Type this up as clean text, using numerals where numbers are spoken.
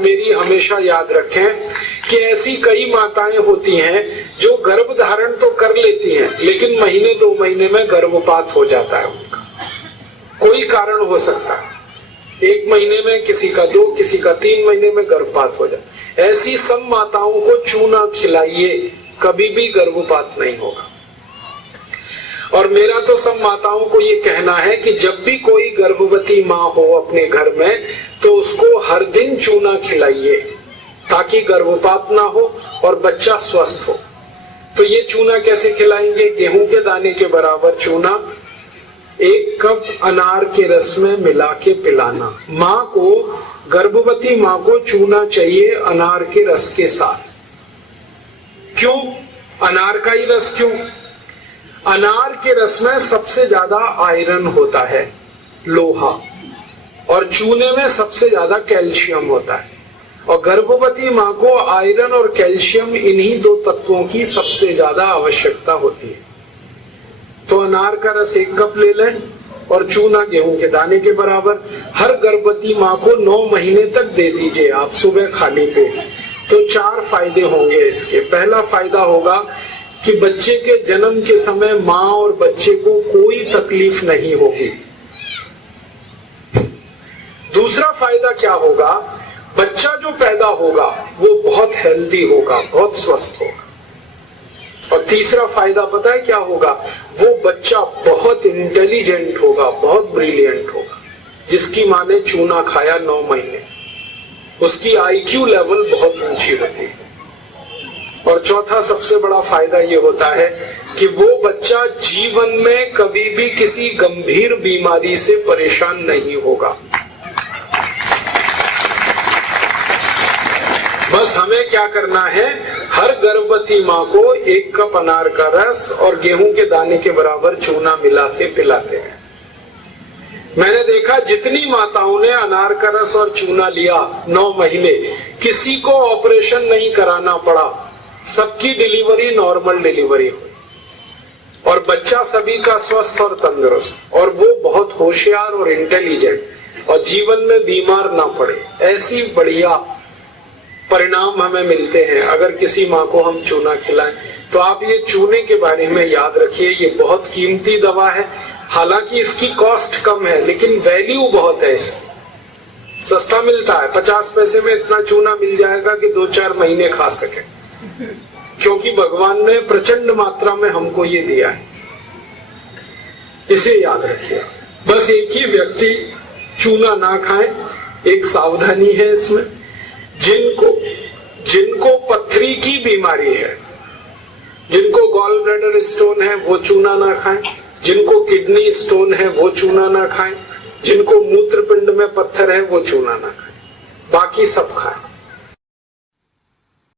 मेरी हमेशा याद रखें कि ऐसी कई माताएं होती हैं जो गर्भ धारण तो कर लेती हैं, लेकिन महीने 2 महीने में गर्भपात हो जाता है उनका। कोई कारण हो सकता है, 1 महीने में, किसी का 2, किसी का 3 महीने में गर्भपात हो जाता है। ऐसी सब माताओं को चूना खिलाइए, कभी भी गर्भपात नहीं होगा। और मेरा तो सब माताओं को ये कहना है कि जब भी कोई गर्भवती माँ हो अपने घर में, तो उसको हर दिन चूना खिलाइए ताकि गर्भपात ना हो और बच्चा स्वस्थ हो। तो ये चूना कैसे खिलाएंगे? गेहूं के दाने के बराबर चूना 1 कप अनार के रस में मिला के पिलाना। माँ को, गर्भवती माँ को चूना चाहिए अनार के रस के साथ। क्यों अनार का ही रस? क्यों? अनार के रस में सबसे ज्यादा आयरन होता है, लोहा, और चूने में सबसे ज्यादा कैल्शियम होता है। और गर्भवती माँ को आयरन और कैल्शियम, इन्हीं 2 तत्वों की सबसे ज्यादा आवश्यकता होती है। तो अनार का रस 1 कप ले लें और चूना गेहूं के दाने के बराबर हर गर्भवती माँ को 9 महीने तक दे दीजिए आप, सुबह खाली पेट। तो 4 फायदे होंगे इसके। पहला फायदा होगा कि बच्चे के जन्म के समय माँ और बच्चे को कोई तकलीफ नहीं होगी। दूसरा फायदा क्या होगा? बच्चा जो पैदा होगा वो बहुत हेल्दी होगा, बहुत स्वस्थ होगा। और तीसरा फायदा पता है क्या होगा? वो बच्चा बहुत इंटेलिजेंट होगा, बहुत ब्रिलियंट होगा। जिसकी माँ ने चूना खाया 9 महीने, उसकी IQ लेवल बहुत ऊंची होती है। और चौथा सबसे बड़ा फायदा ये होता है कि वो बच्चा जीवन में कभी भी किसी गंभीर बीमारी से परेशान नहीं होगा। बस हमें क्या करना है? हर गर्भवती माँ को 1 कप अनार का रस और गेहूं के दाने के बराबर चूना मिला के पिलाते हैं। मैंने देखा जितनी माताओं ने अनार का रस और चूना लिया 9 महीने, किसी को ऑपरेशन नहीं कराना पड़ा, सबकी डिलीवरी नॉर्मल डिलीवरी हुई और बच्चा सभी का स्वस्थ और तंदुरुस्त, और वो बहुत होशियार और इंटेलिजेंट, और जीवन में बीमार ना पड़े। ऐसी बढ़िया परिणाम हमें मिलते हैं अगर किसी माँ को हम चूना खिलाएं। तो आप ये चूने के बारे में याद रखिए, ये बहुत कीमती दवा है। हालांकि इसकी कॉस्ट कम है, लेकिन वैल्यू बहुत है इसकी। सस्ता मिलता है, 50 पैसे में इतना चूना मिल जाएगा कि 2-4 महीने खा सके, क्योंकि भगवान ने प्रचंड मात्रा में हमको ये दिया है। इसे याद रखिए। बस एक ही व्यक्ति चूना ना खाए, एक सावधानी है इसमें। जिनको पथरी की बीमारी है, जिनको गॉल ब्लैडर स्टोन है, वो चूना ना खाएं। जिनको किडनी स्टोन है वो चूना ना खाएं। जिनको मूत्रपिंड में पत्थर है वो चूना ना खाएं। बाकी सब खाएं।